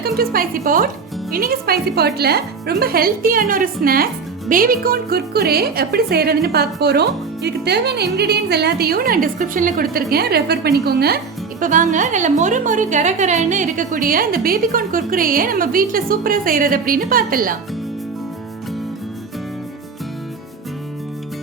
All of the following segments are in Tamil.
வெல்கம் டு ஸ்பைசி பாட். இன்னைக்கு ஸ்பைசி பாட்ல ரொம்ப ஹெல்த்தியான ஒரு ஸ்நாக்ஸ் பேபி கார்ன் குர்குரே எப்படி செய்யறதுன்னு பார்க்க போறோம். இதுக்கு தேவையான இன்கிரிடியன்ட்ஸ் எல்லாத்தையும் நான் டிஸ்கிரிப்ஷன்ல கொடுத்துருக்கேன், ரெஃபர் பண்ணிக்கோங்க. இப்போ வாங்க நல்ல மொறு கரகரன்னு இருக்கக்கூடிய இந்த பேபி கார்ன் குர்குரேயை நம்ம வீட்டில் சூப்பராக செய்யறது அப்படின்னு பார்த்துடலாம்.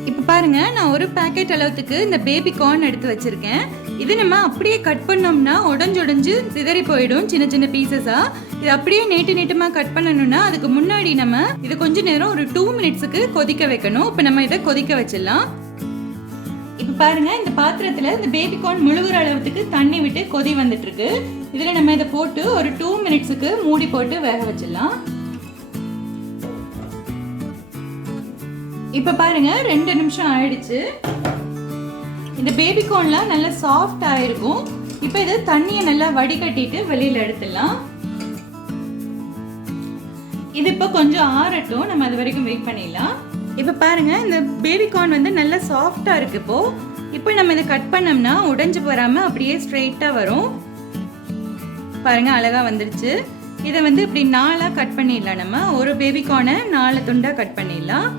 இப்போ பாருங்க, நான் ஒரு பேக்கெட் அளவுக்கு இந்த பேபி கார்ன் எடுத்து வச்சிருக்கேன். இது நம்ம அப்படியே கட் பண்ணோம்னா உடஞ்சு சிதறி போயிடும் சின்ன சின்ன பீசஸா. இது அப்படியே நீட்டமா கட் பண்ணணும்னா அதுக்கு முன்னாடி நம்ம இது கொஞ்ச நேரம் ஒரு 2 மினிட்ஸுக்கு கொதிக்க வைக்கணும். இப்போ நம்ம இதை கொதிக்க வச்சிடலாம். இப்போ பாருங்க, இந்த பாத்திரத்துல இந்த பேபி கார்ன் முழுகிற அளவுக்கு தண்ணி விட்டு கொதி வந்துட்டு இருக்கு. இதுல நம்ம இதை போட்டு ஒரு 2 மினிட்ஸுக்கு மூடி போட்டு வேக வச்சிடலாம். இப்ப பாருங்க, 2 நிமிஷம் ஆயிடுச்சு. இந்த பேபி கார்ன்லாம் நல்லா சாஃப்ட் ஆயிருக்கும். இப்போ இதை தண்ணியை நல்லா வடிகட்டிட்டு வெளியில எடுத்துடலாம். இது இப்போ கொஞ்சம் ஆறட்டும், நம்ம அது வரைக்கும் வெயிட் பண்ணிடலாம். இப்போ பாருங்க, இந்த பேபி கார்ன் வந்து நல்லா சாஃப்டா இருக்கு. இப்போ நம்ம இதை கட் பண்ணோம்னா உடைஞ்சு போறாம அப்படியே ஸ்ட்ரெயிட்டா வரும். பாருங்க, அழகா வந்துருச்சு. இதை வந்து இப்படி 4ஆ கட் பண்ணிடலாம். நம்ம ஒரு பேபி கார்னை 4 துண்டா கட் பண்ணிடலாம்.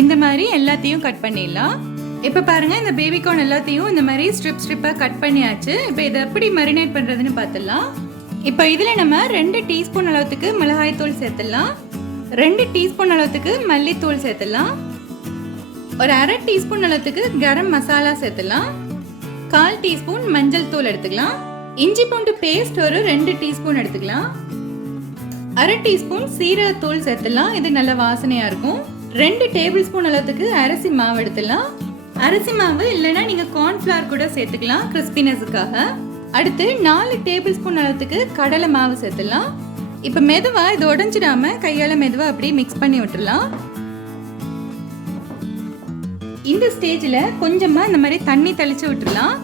இந்த மாதிரி எல்லாத்தையும் கட் பண்ணிடலாம். இப்போ பாருங்க, இந்த பேபி கார்ன் எல்லாத்தையும் இந்த மாதிரி ஸ்ட்ரிப்பாக கட் பண்ணியாச்சு. இப்போ இதை எப்படி மரினேட் பண்ணுறதுன்னு பார்த்துடலாம். இப்போ இதில் நம்ம 2 டீஸ்பூன் அளவுக்கு மிளகாய் தூள் சேர்த்துடலாம், 2 டீஸ்பூன் அளவுக்கு மல்லித்தூள் சேர்த்துடலாம், ஒரு 1/2 டீஸ்பூன் அளவுக்கு கரம் மசாலா சேர்த்துடலாம், 1/4 டீஸ்பூன் மஞ்சள் தூள் எடுத்துக்கலாம், இஞ்சி பூண்டு பேஸ்ட் ஒரு 2 டீஸ்பூன் எடுத்துக்கலாம், 1/2 டீஸ்பூன் சீரகத்தூள் சேர்த்துடலாம், இது நல்ல வாசனையாக இருக்கும். 2 டேபிள் ஸ்பூன் அளவுக்கு அரிசி மாவு எடுத்துலாம். அரிசி மாவு இல்லைன்னா நீங்க கார்ன்ஃபிளவர் கூட சேர்த்துக்கலாம் கிறிஸ்பினஸுக்காக. அடுத்து 4 டேபிள் ஸ்பூன் அளவுக்கு கடலை மாவு சேர்த்துலாம். இப்போ மெதுவா இது உடைஞ்சிடாம கையால மெதுவா அப்படியே மிக்ஸ் பண்ணி விட்டுடலாம். இந்த ஸ்டேஜ்ல கொஞ்சமா இந்த மாதிரி தண்ணி தெளிச்சு விட்டுடலாம்.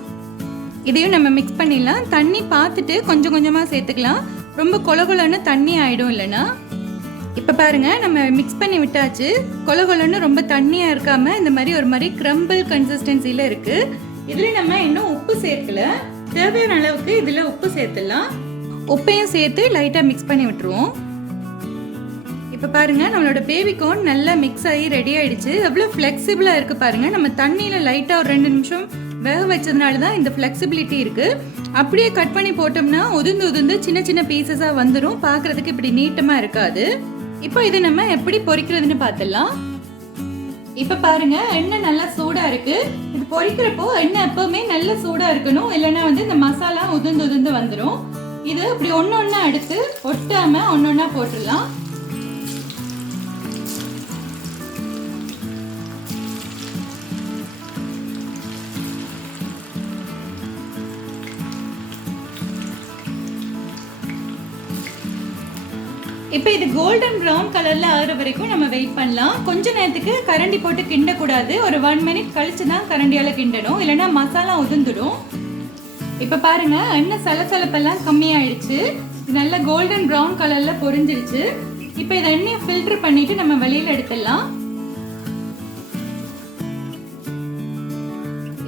இதையும் நம்ம மிக்ஸ் பண்ணிடலாம். தண்ணி பார்த்துட்டு கொஞ்சம் கொஞ்சமா சேர்த்துக்கலாம், ரொம்ப கொலகொலன்னு தண்ணி ஆயிடும் இல்லைன்னா. இப்போ பாருங்க, நம்ம மிக்ஸ் பண்ணி விட்டாச்சு. கொலகொலன்னு ரொம்ப தண்ணியாக இருக்காம இந்த மாதிரி ஒரு மாதிரி கிரம்பிள் கன்சிஸ்டன்சியில் இருக்கு. இதில் நம்ம இன்னும் உப்பு சேர்க்கல, தேவையான அளவுக்கு இதில் உப்பு சேர்த்துடலாம். உப்பையும் சேர்த்து லைட்டாக மிக்ஸ் பண்ணி விட்டுருவோம். இப்போ பாருங்க, நம்மளோட பேபி கார்ன் நல்லா மிக்ஸ் ஆகி ரெடி ஆயிடுச்சு. எவ்வளோ ஃப்ளெக்சிபிளாக இருக்கு பாருங்க. நம்ம தண்ணியில் லைட்டாக ஒரு 2 நிமிஷம் வேக வச்சதுனால தான் இந்த ஃப்ளெக்சிபிலிட்டி இருக்கு. அப்படியே கட் பண்ணி போட்டோம்னா உதிர்ந்து சின்ன சின்ன பீசஸாக வந்துடும். பார்க்கறதுக்கு இப்படி நீட்டமாக இருக்காது. இப்போ இது நம்ம எப்படி பொரிக்கிறதுன்னு பார்த்துடலாம். இப்போ பாருங்க, எண்ணெய் நல்லா சூடா இருக்கு. இது பொரிக்கிறப்போ எண்ணெய் எப்பவுமே நல்லா சூடா இருக்கணும், இல்லைன்னா வந்து இந்த மசாலா உதிர்ந்து வந்துடும். இது இப்படி ஒன்னொன்னா எடுத்து ஒட்டாம ஒன்னொன்னா போட்டுடலாம். இப்போ இது கோல்டன் ப்ரௌன் கலர்ல ஆகிற வரைக்கும் நம்ம வெயிட் பண்ணலாம். கொஞ்ச நேரத்துக்கு கரண்டி போட்டு கிண்டக்கூடாது, ஒரு 1 மினிட் கழிச்சு தான் கரண்டியால கிண்டணும், இல்லைன்னா மசாலா உதிர்ந்துடும். இப்போ பாருங்க, எண்ணெய் சலசலப்பெல்லாம் கம்மியாயிடுச்சு. நல்ல கோல்டன் ப்ரௌன் கலர்ல பொரிஞ்சிருச்சு. இப்போ இதை எண்ணெயை ஃபில்டர் பண்ணிட்டு நம்ம வெளியில எடுத்துடலாம்.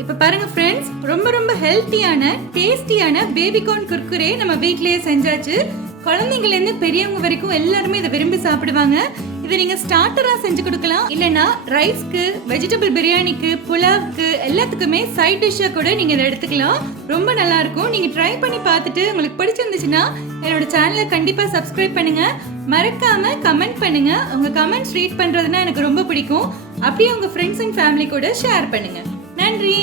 இப்போ பாருங்க ஃப்ரெண்ட்ஸ், ரொம்ப ஹெல்த்தியான டேஸ்டியான பேபி கார்ன் குர்குரே நம்ம வீட்லயே செஞ்சாச்சு. குழந்தைங்கலேருந்து பெரியவங்க வரைக்கும் எல்லாருமே இதை விரும்பி சாப்பிடுவாங்க. இதை நீங்க ஸ்டார்டரா செஞ்சு கொடுக்கலாம், இல்லைன்னா ரைஸ்க்கு, வெஜிடபிள் பிரியாணிக்கு, புலாவுக்கு எல்லாத்துக்குமே சைட் டிஷ்ஷா கூட நீங்க இதை எடுத்துக்கலாம். ரொம்ப நல்லா இருக்கும். நீங்க ட்ரை பண்ணி பார்த்துட்டு உங்களுக்கு பிடிச்சிருந்துச்சுன்னா என்னோட சேனலை கண்டிப்பா சப்ஸ்கிரைப் பண்ணுங்க. மறக்காம கமெண்ட் பண்ணுங்க. உங்க கமெண்ட்ஸ் ரீட் பண்றதுன்னா எனக்கு ரொம்ப பிடிக்கும். அப்படியே உங்க ஃப்ரெண்ட்ஸ் அண்ட் ஃபேமிலி கூட ஷேர் பண்ணுங்க. நன்றி.